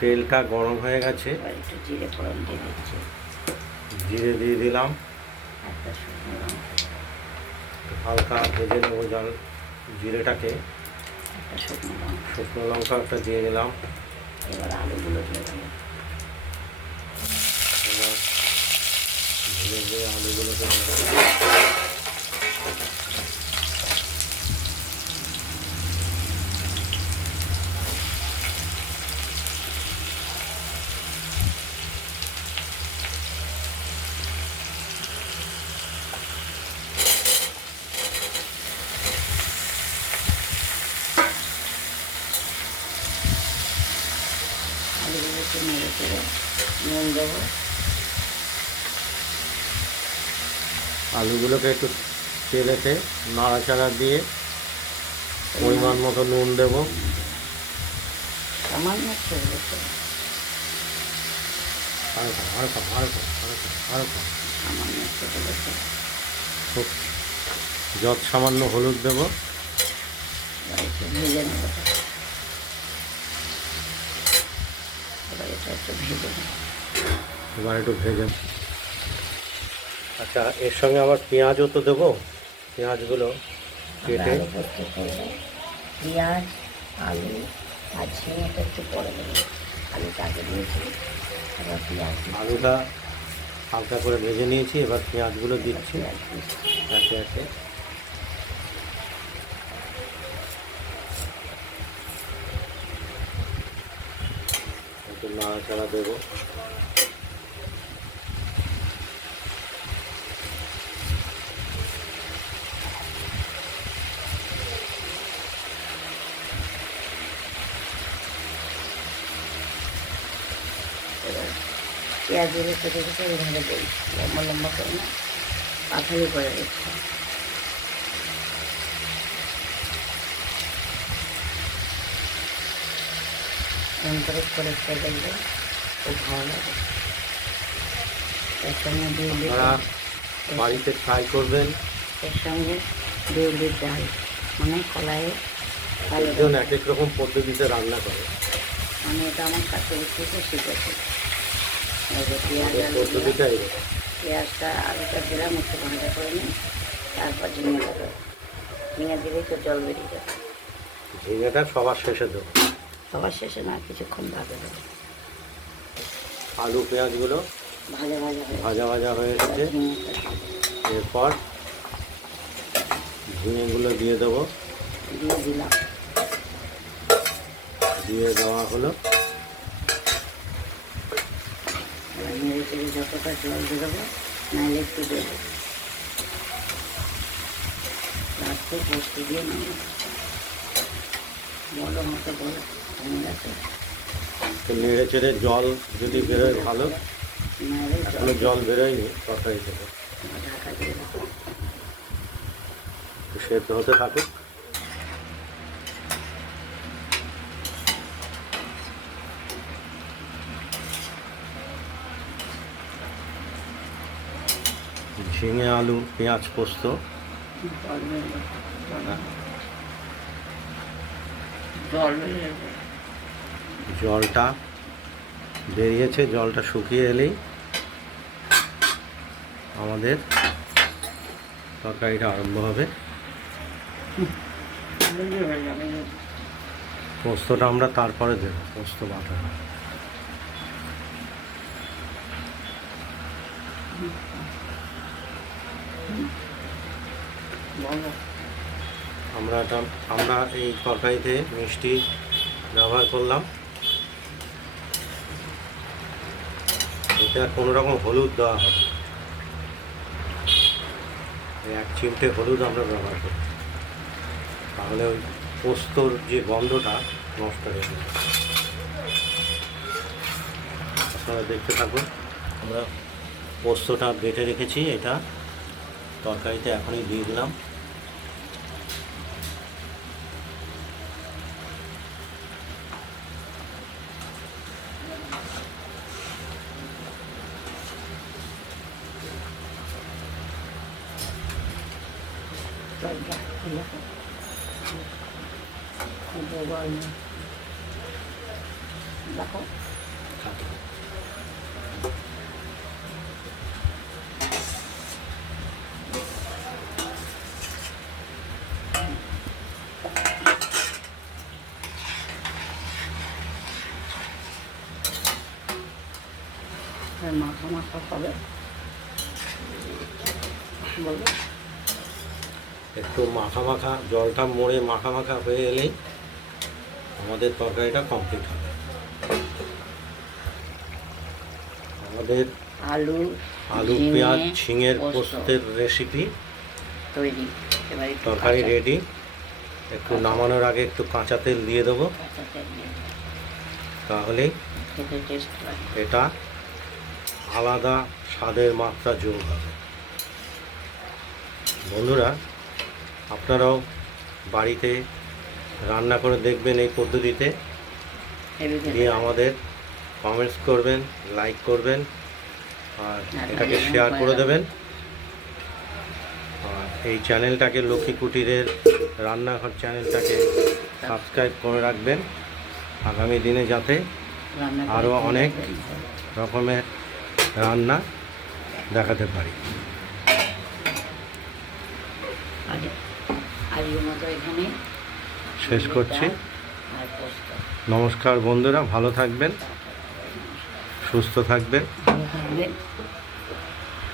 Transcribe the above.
তেলটা গরম হয়ে গেছে। একটু জিরে ফোড়ন দিয়ে দিচ্ছি। জিরে দিয়ে দিলাম। হালকা ভেজে নেব জল জিরেটাকে। শুকনো লঙ্কা। শুকনো লঙ্কা একটা দিয়ে দিলাম। এবার আলুগুলো দিয়ে দেবো। এবার ধীরে ধীরে আলুগুলোকে নুন দেবো। আলুগুলোকে একটু তেলেতে নাড়াচাড়া দিয়ে পরিমাণ মতো নুন দেবো। সামান্য হালকা হালকা হালকা হালকা হালকা সামান্য খুব যত সামান্য হলুদ দেবো। ভেজে নেব এবার এটা একটু ভেজে এবার একটু ভেজে আচ্ছা এর সঙ্গে আবার পেঁয়াজও তো দেবো। পেঁয়াজগুলো কেটে পেঁয়াজ আলু আর ঝিঙেটা একটু পরে দেবো। আলুটা আগে দিয়েছি এবার পেঁয়াজ। আলুটা হালকা করে ভেজে নিয়েছি এবার পেঁয়াজগুলো দিচ্ছি। পেঁয়াজ দিচ্ছি। একে একে। নাড়াচাড়া দেবো। পেঁয়াজগুলো কেটে কেটে এইভাবে দিই লম্বা লম্বা করে না পাথালি করে দিচ্ছি এমন করে দেখবে খুব ভালো লাগে। এর সঙ্গে বিউলির বাড়িতে ট্রাই করবেন। এর সঙ্গে বিউলির ডাল মানে কলাইয়ে ভালো একজন এক এক রকম পদ্ধতিতে রান্না করে। মানে এটা আমার কাছে থেকে শিখেছি। পদ্ধতিটা এরকম পেঁয়াজটা আলুটা দিলাম একটু ভাজা করে নিই তারপর ঝিঙে দেবো ঝিঙে দিলেই তো জল বেরিয়ে যাবে। ঝিঙেটা সবার শেষে দেবো। সবার শেষে না কিছুক্ষণ ভাজা দেবো আলু পেঁয়াজগুলো ভাজা ভাজা হয়ে ভাজা ভাজা হয়ে গেছে। এরপর ঝিঙেগুলো দিয়ে দেবো। দিয়ে দিলাম। দিয়ে দেওয়া হলো। যতটা জল দিয়ে দেবো নাহলে একটু দেবো। লাস্টে পোস্ত দিয়ে নেব বলো মতো বলো তো নেড়ে চেড়ে জল যদি বেরোয় ভালো এখনও জল বেরোয়নি তরকারি থেকে। সেদ্ধ হতে থাকুক। ঝিঙে, আলু, পেঁয়াজ, পোস্ত। জল বেরিয়ে যাবে। জল বেরিয়ে যাবে। জলটা বেরিয়েছে, জলটা শুকিয়ে এলেই আমাদের তরকারিটা আরম্ভ হবে। পোস্তটা আমরা তারপরে দেবো, পোস্ত বাটা আমরা আমরা এই তরকারিতে মিষ্টি ব্যবহার করলাম এটা কোনো রকম হলুদ দেওয়া হবে। এক চিমটে হলুদ আমরা ব্যবহার করি। তাহলে ওই পোস্তর যে গন্ধটা নষ্ট হয়ে যাবে। আপনারা দেখতে থাকুন, আমরা পোস্তটা বেটে রেখেছি, এটা তরকারিতে এখনই দিয়ে দিলাম। জলটা হলো। জল দেখো খাতে আর মাখা মাখা হবে বলব একটু মাখা মাখা জলটা মরে মাখা মাখা হয়ে এলেই আমাদের তরকারিটা কমপ্লিট হবে। আমাদের আলু আলু পেঁয়াজ ঝিঙের পোস্ত। পোস্তের রেসিপি তৈরি। তরকারি রেডি একটু নামানোর আগে একটু কাঁচা তেল দিয়ে দেবো। লাগে এটা আলাদা স্বাদের মাত্রা যোগ হবে। বন্ধুরা আপনারাও বাড়িতে রান্না করে দেখবেন এই পদ্ধতিতে। দিয়ে আমাদের কমেন্টস করবেন লাইক করবেন আর এটাকে শেয়ার করে দেবেন। আর এই চ্যানেলটাকে লক্ষ্মী কুটিরের রান্নাঘর চ্যানেলটাকে সাবস্ক্রাইব করে রাখবেন। আগামী দিনে যাতে রান্না করে আরও খেতে অনেক রকমের রান্না দেখাতে পারি। আজকের মতো এখানে। শেষ করছি। নমস্কার বন্ধুরা ভালো থাকবেন সুস্থ থাকবেন।